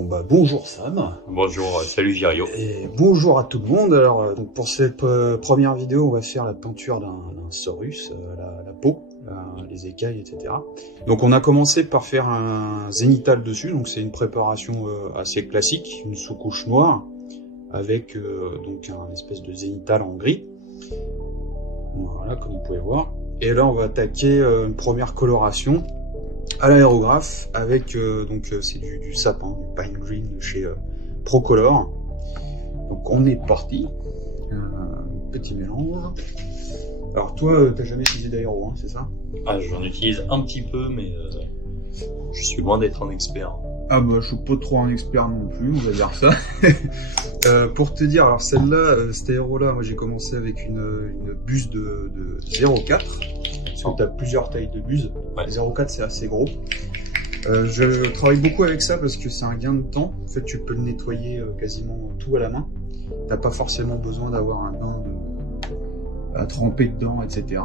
Bonjour Sam. Bonjour, salut Virio. Et bonjour à tout le monde. Alors, donc pour cette première vidéo, on va faire la peinture d'un Saurus, la peau, les écailles, etc. Donc on a commencé par faire un zénithal dessus, donc c'est une préparation assez classique, une sous-couche noire, avec donc un espèce de zénithal en gris. Voilà, comme vous pouvez voir. Et là, on va attaquer une première coloration à l'aérographe avec c'est du sapin, du pine green chez Procolor. Donc on est parti. Petit mélange. Alors toi, t'as jamais utilisé d'aéro, hein, c'est ça? Ah, j'en utilise un petit peu, mais je suis loin d'être un expert. Ah bah je suis pas trop un expert non plus, on va dire ça. Pour te dire, alors celle-là, cet aéro-là, moi j'ai commencé avec une buse de 0,4. Parce que tu as plusieurs tailles de buse. Ouais. 0,4 c'est assez gros. Je travaille beaucoup avec ça parce que c'est un gain de temps. En fait, tu peux le nettoyer quasiment tout à la main. T'as pas forcément besoin d'avoir un bain à tremper dedans, etc.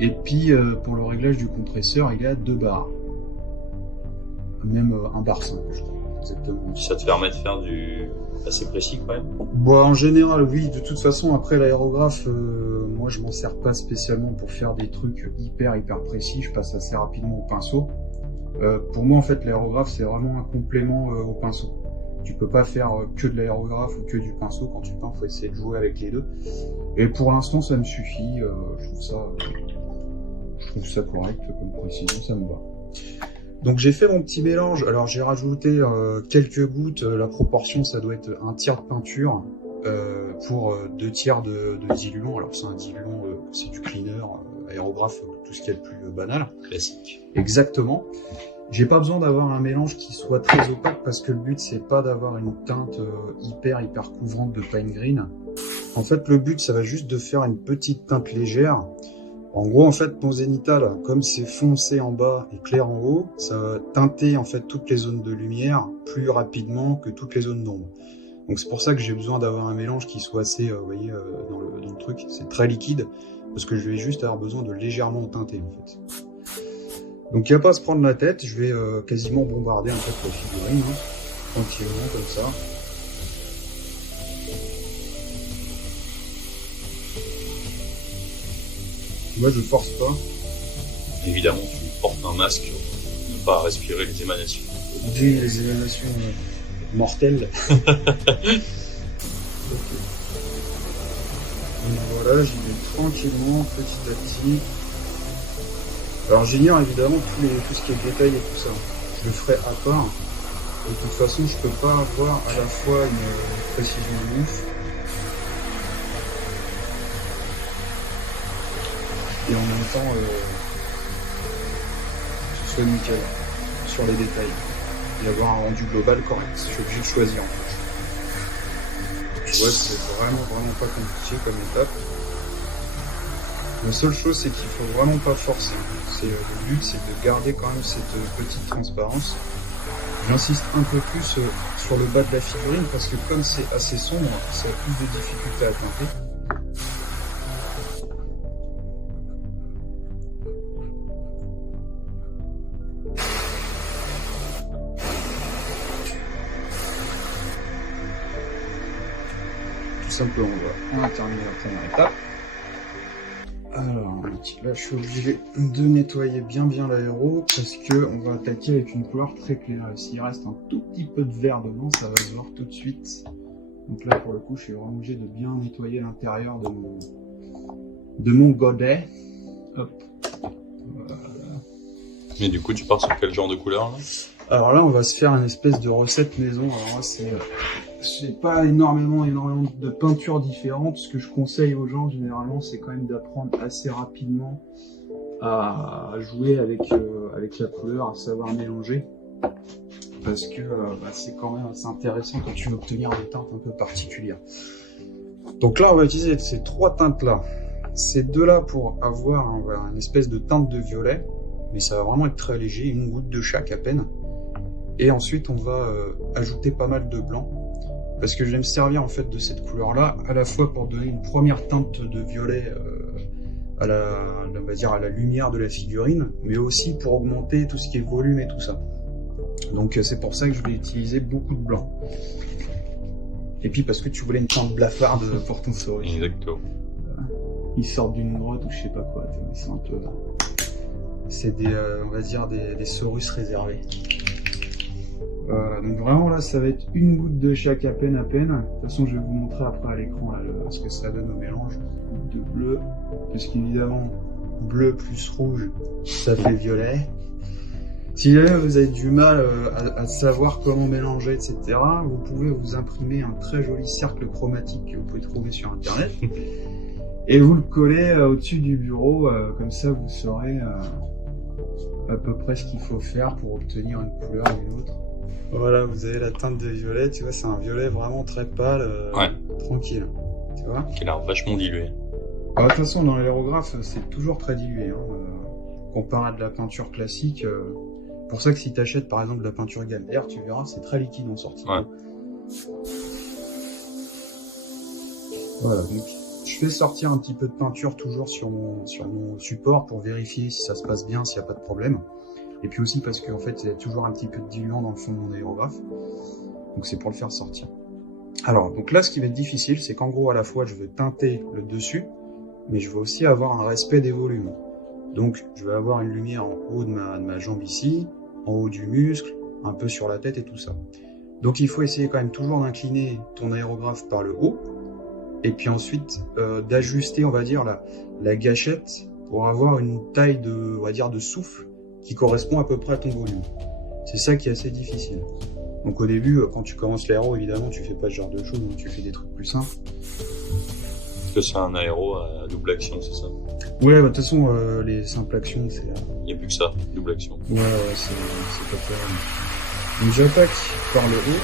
Et puis pour le réglage du compresseur, il y a 2 bars. Même 1 bar 5, je crois. Exactement. Ça te permet de faire du assez précis quand même? Bon, en général, oui. De toute façon, après l'aérographe, moi je m'en sers pas spécialement pour faire des trucs hyper précis. Je passe assez rapidement au pinceau. Pour moi, en fait, l'aérographe c'est vraiment un complément au pinceau. Tu peux pas faire que de l'aérographe ou que du pinceau quand tu peins. Faut essayer de jouer avec les deux. Et pour l'instant, ça me suffit. Je trouve ça correct comme précision, ça me va. Donc j'ai fait mon petit mélange, alors j'ai rajouté quelques gouttes, la proportion ça doit être 1 tiers de peinture pour 2 tiers de diluant. Alors c'est un diluant, c'est du cleaner, aérographe, tout ce qui est le plus banal. Classique. Exactement. J'ai pas besoin d'avoir un mélange qui soit très opaque parce que le but c'est pas d'avoir une teinte hyper couvrante de pine green. En fait le but ça va juste de faire une petite teinte légère. En gros, en fait, mon zénithal, comme c'est foncé en bas et clair en haut, ça va teinter en fait toutes les zones de lumière plus rapidement que toutes les zones d'ombre. Donc c'est pour ça que j'ai besoin d'avoir un mélange qui soit assez, vous voyez, dans le truc, c'est très liquide, parce que je vais juste avoir besoin de légèrement teinter en fait. Donc il n'y a pas à se prendre la tête, je vais quasiment bombarder en fait la figurine, hein, tranquillement comme ça. Moi je force pas. Évidemment, tu portes un masque pour ne pas respirer les émanations. Oui, les émanations mortelles. Okay. Donc voilà, j'y vais tranquillement, petit à petit. Alors j'ignore évidemment tout ce qui est détail et tout ça. Je le ferai à part. De toute façon, je peux pas avoir à la fois une précision de ouf. Et en même temps, ce soit nickel sur les détails et avoir un rendu global correct. Je suis obligé de choisir en fait. Tu vois, c'est vraiment pas compliqué comme étape. La seule chose, c'est qu'il faut vraiment pas forcer. Le but, c'est de garder quand même cette petite transparence. J'insiste un peu plus sur le bas de la figurine parce que comme c'est assez sombre, ça a plus de difficultés à teinter. Simplement, on a terminé la première étape. Alors, là je suis obligé de nettoyer bien l'aéro parce que on va attaquer avec une couleur très claire. S'il reste un tout petit peu de vert dedans, ça va se voir tout de suite. Donc là pour le coup, je suis vraiment obligé de bien nettoyer l'intérieur de mon godet. Hop. Voilà. Mais du coup, tu pars sur quel genre de couleur là? Alors là, on va se faire une espèce de recette maison. Alors moi, j'ai pas énormément de peintures différentes. Ce que je conseille aux gens, généralement, c'est quand même d'apprendre assez rapidement à jouer avec la couleur, à savoir mélanger. Parce que c'est quand même assez intéressant quand tu veux obtenir des teintes un peu particulières. Donc là, on va utiliser ces 3 teintes-là. Ces 2-là pour avoir une espèce de teinte de violet. Mais ça va vraiment être très léger, une goutte de chaque à peine. Et ensuite, on va ajouter pas mal de blanc. Parce que je vais me servir en fait de cette couleur-là, à la fois pour donner une première teinte de violet on va dire à la lumière de la figurine, mais aussi pour augmenter tout ce qui est volume et tout ça. Donc c'est pour ça que je vais utiliser beaucoup de blanc. Et puis parce que tu voulais une teinte blafarde pour ton Saurus. Exactement. Ils sortent d'une grotte ou je sais pas quoi. Ils sont un peu... C'est des, on va dire, des Saurus réservés. Voilà, donc vraiment là, ça va être une goutte de chaque à peine. De toute façon, je vais vous montrer après à l'écran ce que ça donne au mélange de bleu. Parce qu'évidemment, bleu plus rouge, ça fait violet. Si jamais vous avez du mal à savoir comment mélanger, etc., vous pouvez vous imprimer un très joli cercle chromatique que vous pouvez trouver sur Internet. Et vous le collez au-dessus du bureau, comme ça vous saurez à peu près ce qu'il faut faire pour obtenir une couleur ou une autre. Voilà, vous avez la teinte de violet, tu vois, c'est un violet vraiment très pâle, tranquille, tu vois. Qui a l'air vachement dilué. De toute façon, dans l'aérographe, c'est toujours très dilué, comparé à de la peinture classique. Pour ça que si tu achètes par exemple de la peinture gamme R, tu verras, c'est très liquide en sortie. Ouais. Voilà, donc je fais sortir un petit peu de peinture toujours sur mon support pour vérifier si ça se passe bien, s'il n'y a pas de problème. Et puis aussi parce qu'en fait, il y a toujours un petit peu de diluant dans le fond de mon aérographe. Donc c'est pour le faire sortir. Alors, donc là, ce qui va être difficile, c'est qu'en gros, à la fois, je veux teinter le dessus, mais je veux aussi avoir un respect des volumes. Donc, je vais avoir une lumière en haut de ma jambe ici, en haut du muscle, un peu sur la tête et tout ça. Donc, il faut essayer quand même toujours d'incliner ton aérographe par le haut, et puis ensuite d'ajuster, on va dire, la gâchette pour avoir une taille de, on va dire, de souffle qui correspond à peu près à ton volume. C'est ça qui est assez difficile. Donc au début, quand tu commences l'aéro, évidemment, tu fais pas ce genre de choses, donc tu fais des trucs plus simples. Parce que c'est un aéro à double action, c'est ça? Ouais, de toute façon, les simples actions, c'est... Il n'y a plus que ça, double action. Ouais, c'est pas terrible. Donc j'attaque par le haut.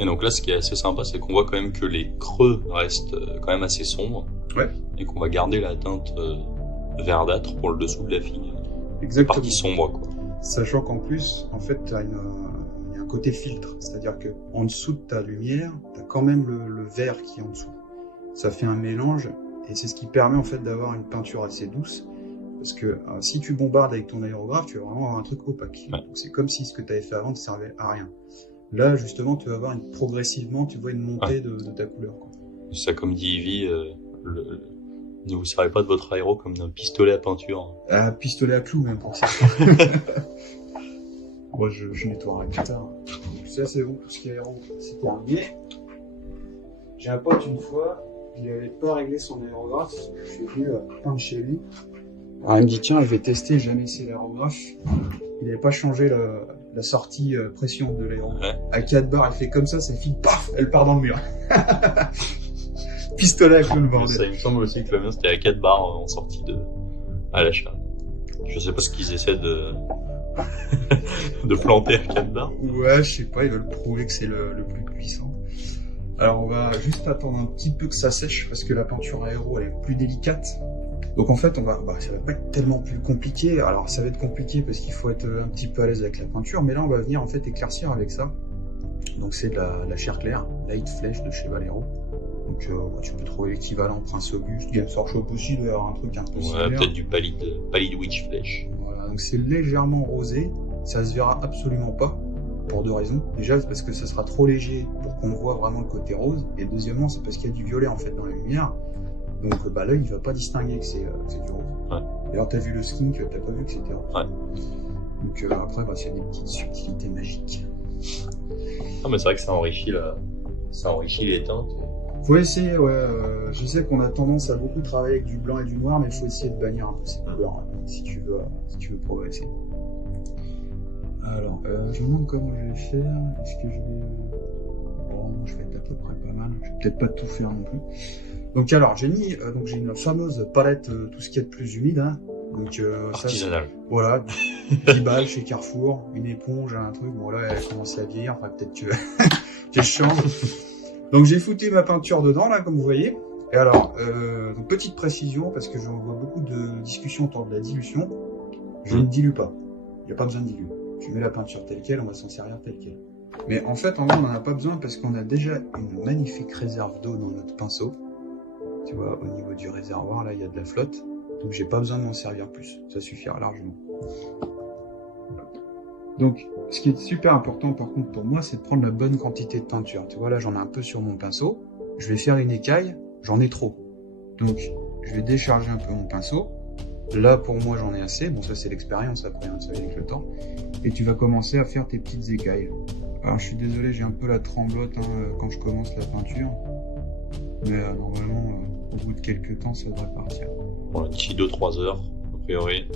Et donc là, ce qui est assez sympa, c'est qu'on voit quand même que les creux restent quand même assez sombres. Ouais. Et qu'on va garder la teinte verdâtre pour le dessous de la fille. Exactement. Partie sombre, quoi. Sachant qu'en plus, en fait, il y a un côté filtre. C'est-à-dire que en dessous de ta lumière, tu as quand même le vert qui est en dessous. Ça fait un mélange, et c'est ce qui permet en fait d'avoir une peinture assez douce. Parce que si tu bombardes avec ton aérographe, tu vas vraiment avoir un truc opaque. Ouais. Donc c'est comme si ce que tu avais fait avant ne servait à rien. Là, justement, tu vas avoir progressivement, tu vois une montée de ta couleur, quoi. Ça, comme dit Ivy, ne vous servez pas de votre aéro comme d'un pistolet à peinture. Ah, pistolet à clous, même, pour ça. Moi, je nettoierai plus tard. Ça, c'est bon, tout ce qui est aéro, c'est terminé. J'ai un pote, une fois, il n'avait pas réglé son aérographe. Je suis venu peindre chez lui. Alors, il me dit, tiens, je vais tester, j'ai jamais essayé l'aérographe. Il n'avait pas changé la sortie pression de l'aéro. Ouais. À 4 bars, elle fait comme ça file, paf, elle part dans le mur. Pistolet à clous, le bordel. Ça, il me semble aussi que le mien, c'était à 4 bars en sortie à l'achat. Je sais pas ce qu'ils essaient de planter à 4 bars. Ouais, je sais pas, ils veulent prouver que c'est le plus puissant. Alors, on va juste attendre un petit peu que ça sèche, parce que la peinture aéro, elle est plus délicate. Donc en fait, ça va pas être tellement plus compliqué. Alors ça va être compliqué parce qu'il faut être un petit peu à l'aise avec la peinture, mais là on va venir en fait éclaircir avec ça. Donc c'est de la chair claire, Light Flesh de chez Valero. Donc tu peux trouver l'équivalent Prince Auguste, Games Workshop aussi, doit y avoir un truc un peu similaire. Ouais, peut-être du Pallid Witch Flesh. Voilà, donc c'est légèrement rosé, ça se verra absolument pas, pour deux raisons. Déjà c'est parce que ça sera trop léger pour qu'on voit vraiment le côté rose, et deuxièmement c'est parce qu'il y a du violet en fait dans la lumière. Donc l'œil il va pas distinguer que c'est du rose. Ouais. D'ailleurs t'as vu le skin, t'as pas vu que c'était rose. Ouais. Donc après c'est des petites subtilités magiques. Ah mais c'est vrai que ça enrichit les teintes. Faut essayer, ouais. Je sais qu'on a tendance à beaucoup travailler avec du blanc et du noir, mais il faut essayer de bannir un peu ces couleurs. si tu veux progresser. Alors, je me demande comment je vais faire. Est-ce que je vais... Bon, je vais être à peu près pas mal. Je vais peut-être pas tout faire non plus. Donc alors, j'ai mis... donc j'ai une fameuse palette, tout ce qui est de plus humide. Hein. Donc, artisanal. Ça, voilà, 10 balles chez Carrefour, une éponge, un truc. Bon là, elle commence à vieillir. Enfin, peut-être que je change. Donc j'ai foutu ma peinture dedans, là, comme vous voyez. Et alors, donc petite précision, parce que je vois beaucoup de discussions autour de la dilution. Je ne dilue pas. Il n'y a pas besoin de diluer. Tu mets la peinture telle quelle, on va s'en servir telle quelle. Mais en fait, en vrai, on n'en a pas besoin parce qu'on a déjà une magnifique réserve d'eau dans notre pinceau. Tu vois, au niveau du réservoir, là, il y a de la flotte. Donc, j'ai pas besoin de m'en servir plus. Ça suffira largement. Donc, ce qui est super important, par contre, pour moi, c'est de prendre la bonne quantité de peinture. Tu vois, là, j'en ai un peu sur mon pinceau. Je vais faire une écaille, j'en ai trop. Donc, je vais décharger un peu mon pinceau. Là, pour moi, j'en ai assez. Bon, ça, c'est l'expérience après, hein, ça vient avec le temps. Et tu vas commencer à faire tes petites écailles. Alors, je suis désolé, j'ai un peu la tremblote quand je commence la peinture. Mais normalement, au bout de quelques temps, ça devrait partir. Bon, d'ici 2-3 heures, a priori.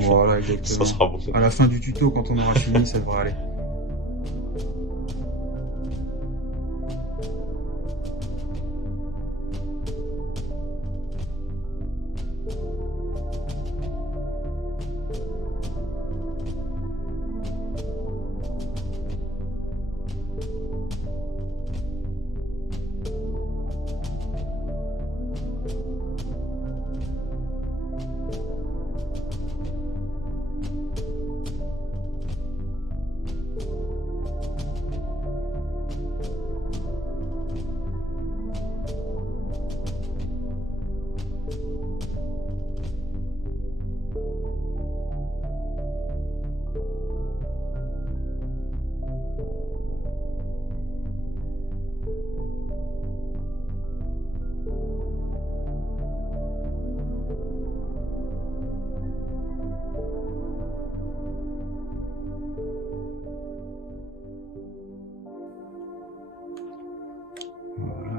Voilà, exactement. Ça sera bon. À la fin du tuto, quand on aura fini, ça devrait aller.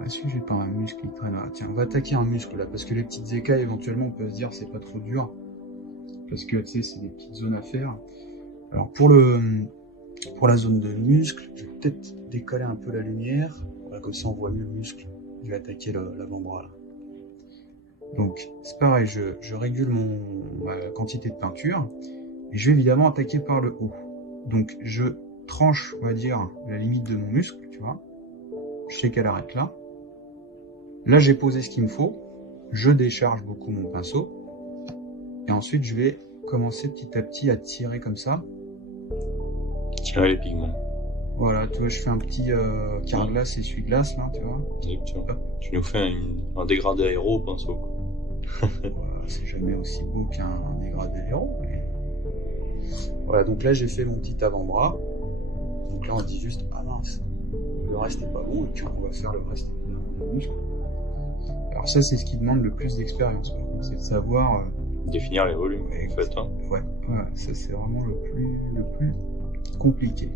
Est-ce que j'ai pas un muscle qui traîne là? Tiens, on va attaquer un muscle là, parce que les petites écailles, éventuellement, on peut se dire c'est pas trop dur. Parce que, tu sais, c'est des petites zones à faire. Alors, pour la zone de muscle, je vais peut-être décaler un peu la lumière. Voilà, comme ça, on voit mieux le muscle. Je vais attaquer l'avant-bras là. Donc, c'est pareil, je régule ma quantité de peinture. Et je vais évidemment attaquer par le haut. Donc, je tranche, on va dire, la limite de mon muscle, tu vois. Je sais qu'elle arrête là. Là, j'ai posé ce qu'il me faut. Je décharge beaucoup mon pinceau. Et ensuite, je vais commencer petit à petit à tirer comme ça. Tirer les pigments. Voilà, tu vois, je fais un petit carglass, essuie-glace, là, tu vois. Tu nous fais un dégradé aéro au pinceau, quoi. Voilà, c'est jamais aussi beau qu'un dégradé aéro. Mais... Voilà, donc là, j'ai fait mon petit avant-bras. Donc là, on dit juste, ah mince, le reste n'est pas bon, et puis on va faire le reste évidemment du muscle. Alors ça, c'est ce qui demande le plus d'expérience, par contre, c'est de savoir... définir les volumes, en fait. Hein. Ouais, ça c'est vraiment le plus compliqué.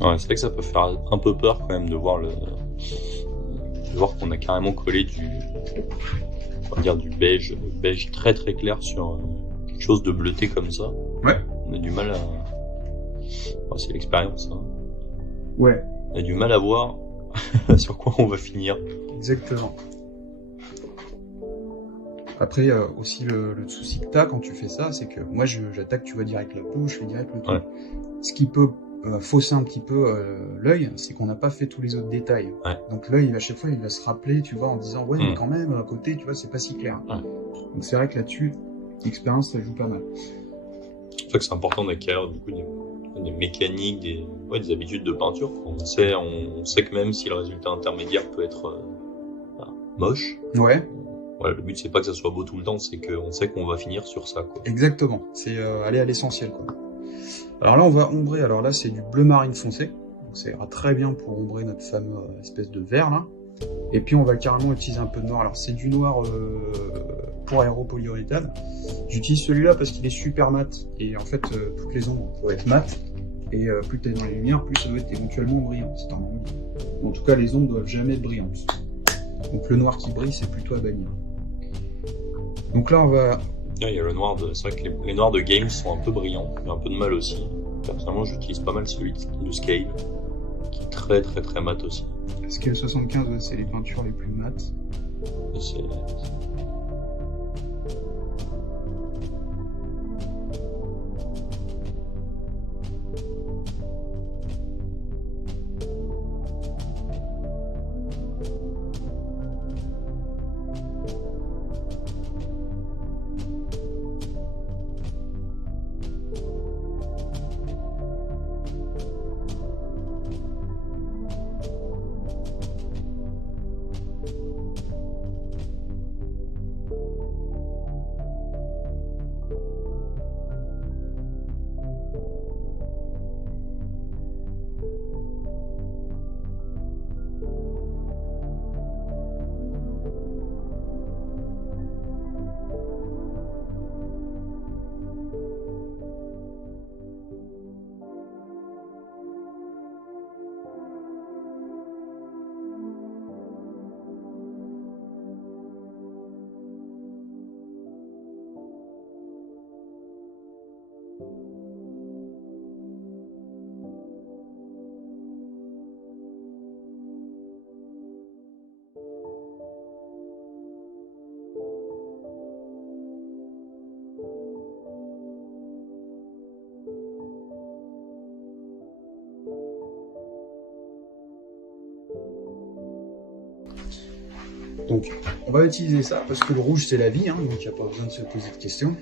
Ouais, c'est vrai que ça peut faire un peu peur quand même de voir qu'on a carrément collé du beige très très clair sur quelque chose de bleuté comme ça. Ouais. On a du mal à... Enfin, c'est l'expérience. Hein. Ouais. On a du mal à voir sur quoi on va finir. Exactement. Après, aussi le souci que t'as quand tu fais ça, c'est que moi j'attaque, tu vois, direct la peau, je fais direct le truc. Ouais. Ce qui peut fausser un petit peu l'œil, c'est qu'on n'a pas fait tous les autres détails. Ouais. Donc l'œil, à chaque fois, il va se rappeler, tu vois, en disant ouais, mais quand même, à côté, tu vois, c'est pas si clair. Ouais. Donc c'est vrai que là-dessus, l'expérience, ça joue pas mal. C'est pour ça que c'est important d'acquérir du coup des mécaniques, des habitudes de peinture. On sait que même si le résultat intermédiaire peut être moche, Ouais. Ouais, le but c'est pas que ça soit beau tout le temps, c'est qu'on sait qu'on va finir sur ça, quoi. Exactement, c'est aller à l'essentiel, quoi. Alors là, on va ombrer, alors là, c'est du bleu marine foncé, donc ça ira très bien pour ombrer notre fameux espèce de vert, là. Et puis on va carrément utiliser un peu de noir. Alors c'est du noir pour aéropolyuréthane. J'utilise celui-là parce qu'il est super mat. Et en fait, toutes les ombres pourraient être mates. Et plus tu es dans les lumières, plus ça doit être éventuellement brillant. C'est un bon. En tout cas, les ombres doivent jamais être brillantes. Donc le noir qui brille, c'est plutôt à bannir. Donc là, on va... Il y a le noir de... C'est vrai que les noirs de game sont un peu brillants. Il y a un peu de mal aussi. Personnellement, j'utilise pas mal celui de Scale, qui est très très très mat aussi. Scale 75, c'est les peintures les plus mates. Et c'est... Donc, on va utiliser ça parce que le rouge c'est la vie, hein, donc il n'y a pas besoin de se poser de questions.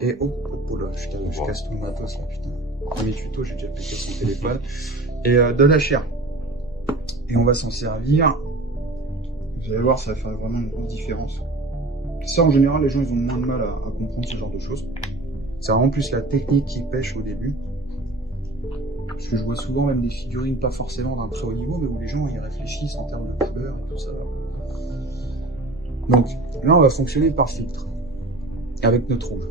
Et oh là, je casse tout mon matos là, putain. Premier tuto, j'ai déjà pété son téléphone. Et de la chair. Et on va s'en servir. Vous allez voir, ça va faire vraiment une grosse différence. Ça, en général, les gens ils ont moins de mal à comprendre ce genre de choses. C'est vraiment plus la technique qui pêche au début. Parce que je vois souvent même des figurines, pas forcément d'un très haut niveau, mais où les gens ils réfléchissent en termes de couleur et tout ça. Donc là, on va fonctionner par filtre avec notre rouge.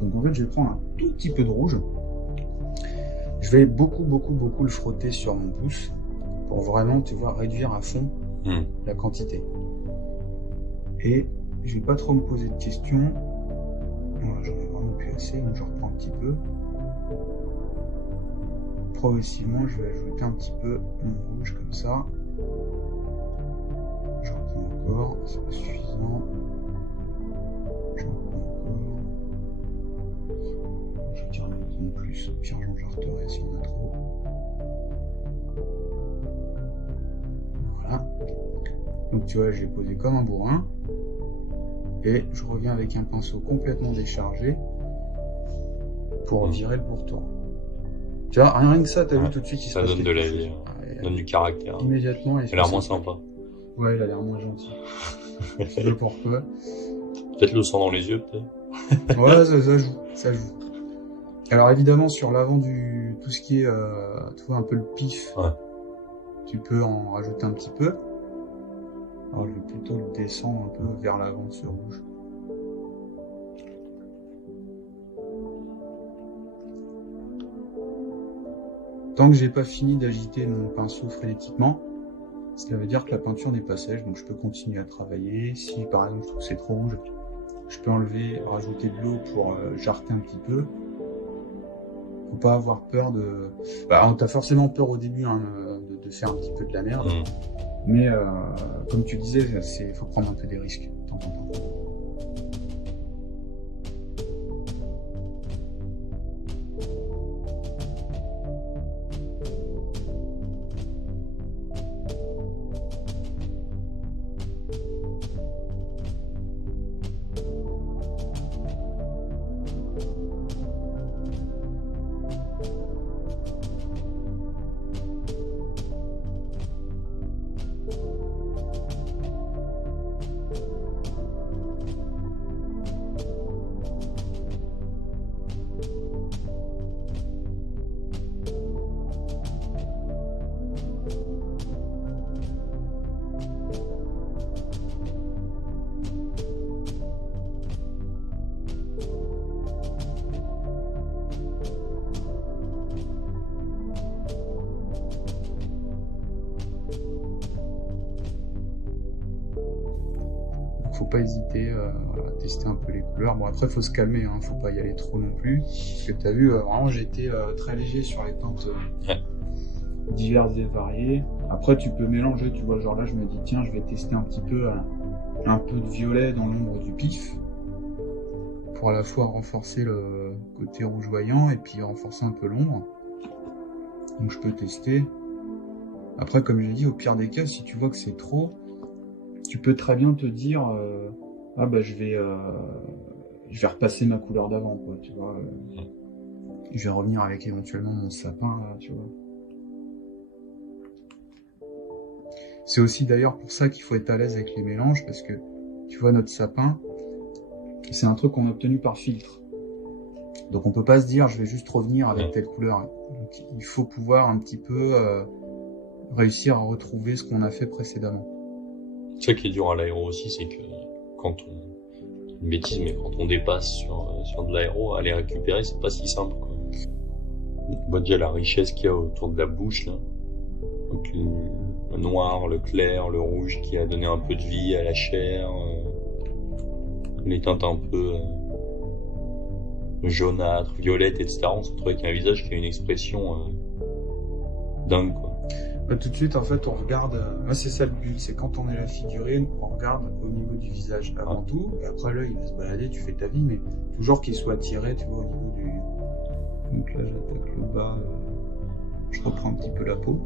Donc en fait, je vais prendre un tout petit peu de rouge. Je vais beaucoup le frotter sur mon pouce pour vraiment, tu vois, réduire à fond la quantité. Et je vais pas trop me poser de questions. Voilà, j'en ai vraiment plus assez, donc je reprends un petit peu. Progressivement, je vais ajouter un petit peu mon rouge comme ça. Je reprends encore, c'est pas suffisant. Je reprends encore. Je vais tirer un peu plus, puis j'en jarterai si on a trop. Voilà. Donc tu vois, j'ai posé comme un bourrin. Et je reviens avec un pinceau complètement déchargé pour virer le pourtour. Tu vois, rien que ça, t'as vu tout de suite, ça donne de la vie, donne du caractère. Immédiatement. Il a l'air moins sympa. Ouais, il a l'air moins gentil. Je sais pas pourquoi. Peut-être le sang dans les yeux, peut-être. Ouais, ça joue. Alors évidemment, sur l'avant du tout ce qui est, tu vois, un peu le pif, tu peux en rajouter un petit peu. Alors je vais plutôt le descendre un peu vers l'avant, ce rouge. Tant que j'ai pas fini d'agiter mon pinceau frénétiquement, cela veut dire que la peinture n'est pas sèche, donc je peux continuer à travailler. Si par exemple je trouve que c'est trop rouge, je peux enlever, rajouter de l'eau pour jarter un petit peu. Faut pas avoir peur de... Bah, t'as forcément peur au début hein, de faire un petit peu de la merde, mais comme tu disais, faut prendre un peu des risques de temps en temps. pas hésiter à tester un peu les couleurs. Bon, après, faut se calmer, hein, faut pas y aller trop non plus. Parce que t'as vu, vraiment, j'ai été très léger sur les teintes diverses et variées. Après, tu peux mélanger, tu vois, genre là, je me dis, tiens, je vais tester un petit peu un peu de violet dans l'ombre du pif, pour à la fois renforcer le côté rougeoyant et puis renforcer un peu l'ombre. Donc je peux tester. Après, comme j'ai dit, au pire des cas, si tu vois que c'est trop, tu peux très bien te dire ah bah je vais repasser ma couleur d'avant, quoi, tu vois. Je vais revenir avec éventuellement mon sapin, là, tu vois. C'est aussi d'ailleurs pour ça qu'il faut être à l'aise avec les mélanges, parce que tu vois, notre sapin, c'est un truc qu'on a obtenu par filtre. Donc on peut pas se dire je vais juste revenir avec telle couleur. Donc il faut pouvoir un petit peu réussir à retrouver ce qu'on a fait précédemment. Ça qui est dur à l'aéro aussi, c'est que quand une bêtise, mais quand on dépasse sur de l'aéro, aller récupérer, c'est pas si simple, quoi. On voit déjà la richesse qu'il y a autour de la bouche, là. Donc le noir, le clair, le rouge qui a donné un peu de vie à la chair, les teintes un peu jaunâtres, violettes, etc. On se retrouve avec un visage qui a une expression dingue, quoi. Bah, tout de suite, en fait, on regarde. Moi, c'est ça le but, c'est quand on est la figurine, on regarde au niveau du visage avant tout, et après l'œil il va se balader, tu fais ta vie, mais toujours qu'il soit tiré, tu vois, au niveau du. Donc là, j'attaque le bas, je reprends un petit peu la peau.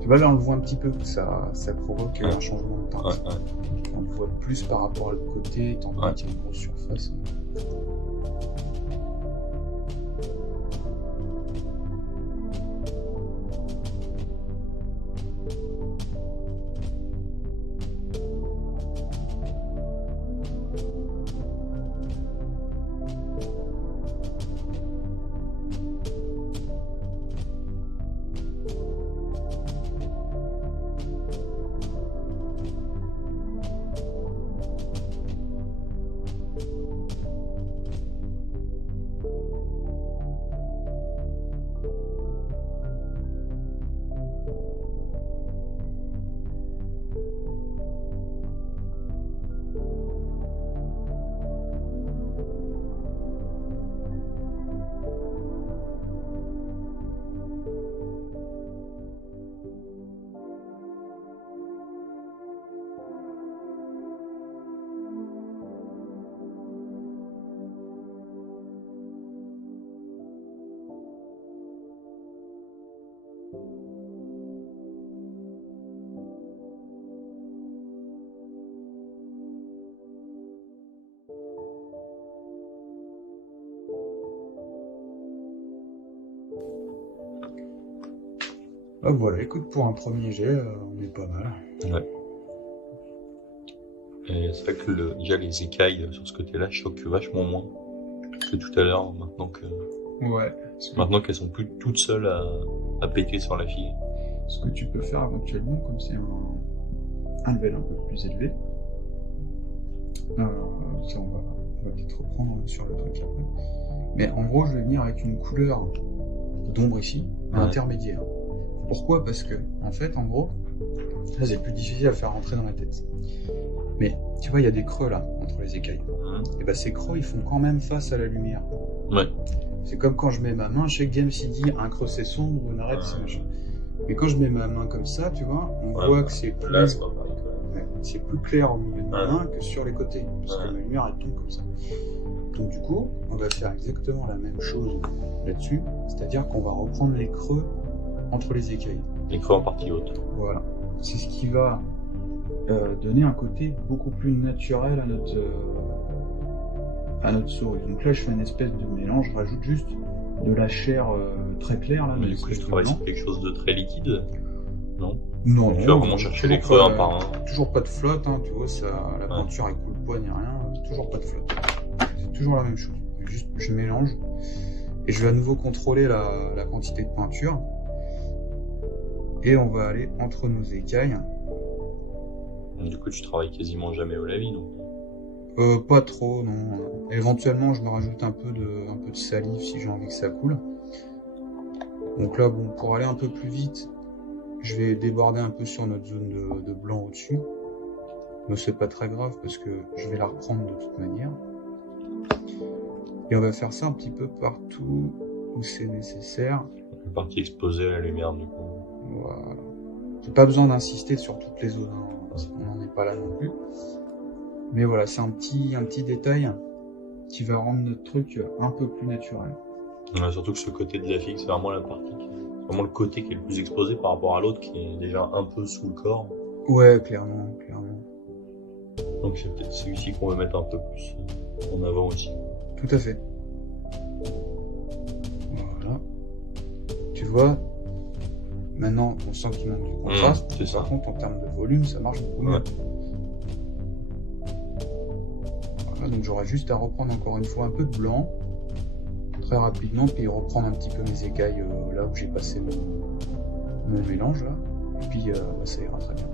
Tu vois, là, on le voit un petit peu que ça provoque un changement de teinte. On le voit plus par rapport à l'autre côté, étant donné qu'il y a une grosse surface. Donc voilà, écoute, pour un premier jet, on est pas mal. Ouais. Et c'est vrai que déjà les écailles sur ce côté-là choquent vachement moins que tout à l'heure, Ouais. maintenant qu'elles sont plus toutes seules à péter sur la fille. Ce que tu peux faire éventuellement, comme c'est un level un peu plus élevé, ça on va peut-être reprendre sur le truc après. Mais en gros, je vais venir avec une couleur d'ombre ici, intermédiaire. Pourquoi? Parce que, en fait, en gros, là c'est plus difficile à faire rentrer dans la tête. Mais tu vois, il y a des creux là, entre les écailles. Et bah ces creux, ils font quand même face à la lumière. Ouais. C'est comme quand je mets ma main, chez Game s'il dit un creux c'est sombre, une arête c'est machin. Mais quand je mets ma main comme ça, tu vois, on voit que c'est plus... Là, c'est pas pareil. C'est plus clair au milieu de ma main que sur les côtés, parce que la lumière elle tombe comme ça. Donc du coup, on va faire exactement la même chose là-dessus, c'est-à-dire qu'on va reprendre les creux entre les écailles. Les creux en partie haute. Voilà. C'est ce qui va donner un côté beaucoup plus naturel à notre souris. Donc là, je fais une espèce de mélange, je rajoute juste de la chair très claire. Là, mais du coup, je travaille sur quelque chose de très liquide, non? Non, tu vas vraiment chercher les creux un par un. Toujours pas de flotte, hein, tu vois, la peinture elle coule pas ni rien, toujours pas de flotte. C'est toujours la même chose. Juste, je mélange et je vais à nouveau contrôler la quantité de peinture. Et on va aller entre nos écailles. Du coup, tu travailles quasiment jamais au lavis, non? Pas trop, non. Éventuellement, je me rajoute un peu de salive si j'ai envie que ça coule. Donc là, bon, pour aller un peu plus vite, je vais déborder un peu sur notre zone de blanc au-dessus. Mais c'est pas très grave parce que je vais la reprendre de toute manière. Et on va faire ça un petit peu partout où c'est nécessaire. Une partie exposée à la lumière, du coup. Voilà. J'ai pas besoin d'insister sur toutes les zones, hein. On n'en est pas là non plus. Mais voilà, c'est un petit détail qui va rendre notre truc un peu plus naturel. Ouais, surtout que ce côté de la figue, c'est vraiment la partie vraiment le côté qui est le plus exposé par rapport à l'autre qui est déjà un peu sous le corps. Ouais, clairement. Donc c'est peut-être celui-ci qu'on va mettre un peu plus en avant aussi. Tout à fait. Voilà. Tu vois, maintenant on sent qu'il manque du contraste. C'est ça. Par contre, en termes de volume, ça marche beaucoup mieux. Voilà, donc j'aurai juste à reprendre encore une fois un peu de blanc. Très rapidement, puis reprendre un petit peu mes écailles là où j'ai passé mon mélange là, et puis ça ira très bien.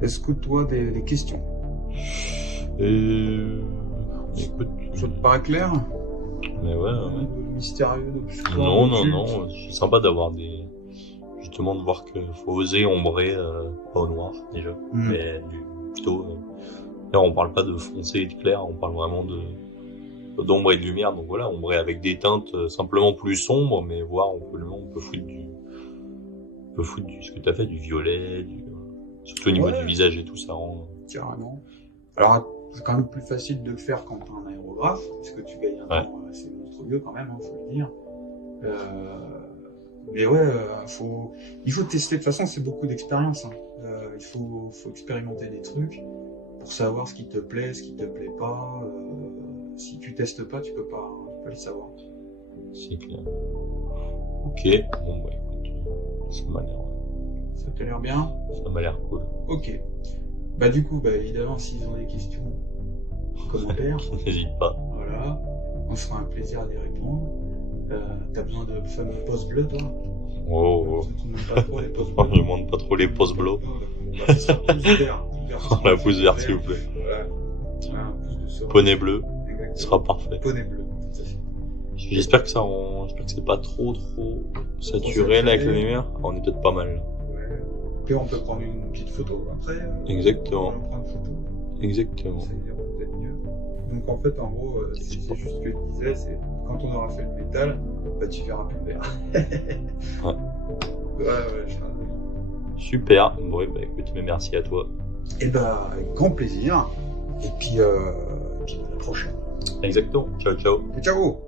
Est-ce que toi, des questions? Écoute, ça te paraît clair? Mais ouais. Mystérieux, d'obscur. Non. C'est sympa d'avoir justement de voir qu'il faut oser ombrer, pas au noir déjà, mais plutôt. Là, on parle pas de foncé et de clair, on parle vraiment d'ombre et de lumière. Donc voilà, ombrer avec des teintes simplement plus sombres, mais voir on peut foutre ce que t'as fait, du violet, surtout au niveau du visage et tout, ça rend... Carrément. Alors, c'est quand même plus facile de le faire quand t'as un aérographe, parce que tu gagnes un temps assez monstrueux quand même, faut le dire. Mais ouais, il faut tester. De toute façon, c'est beaucoup d'expérience. Il faut expérimenter des trucs pour savoir ce qui te plaît, ce qui te plaît pas. Si tu testes pas, tu peux pas le savoir. C'est clair. Ok, bon bah écoute, ça m'a l'air... Ça t'a l'air bien? Ça m'a l'air cool. Ok. Bah du coup, évidemment, s'ils ont des questions, commentaires. N'hésite pas. Voilà. On se fera un plaisir d'y répondre. T'as besoin de fameux pouces bleus, toi? Oh. Je demande pas trop les pouces bleus. La pouce vert, s'il vous plaît. Voilà. Un pouce de poney bleu. Ce sera parfait. Poney bleu, tout à fait. J'espère que j'espère que c'est pas trop saturé là avec la lumière. On est peut-être pas mal là. Ouais. Puis on peut prendre une petite photo après. Exactement. On prend une photo. Exactement. Ça ira peut-être mieux. Donc en fait, en gros, c'est juste ce que je disais, c'est quand on aura fait le métal, bah tu verras plus le vert. Ouais. Ouais, Super. Bon, bah écoute, mais merci à toi. Et bah avec grand plaisir. Et puis à la prochaine. Exactement. Ciao, ciao. Et ciao.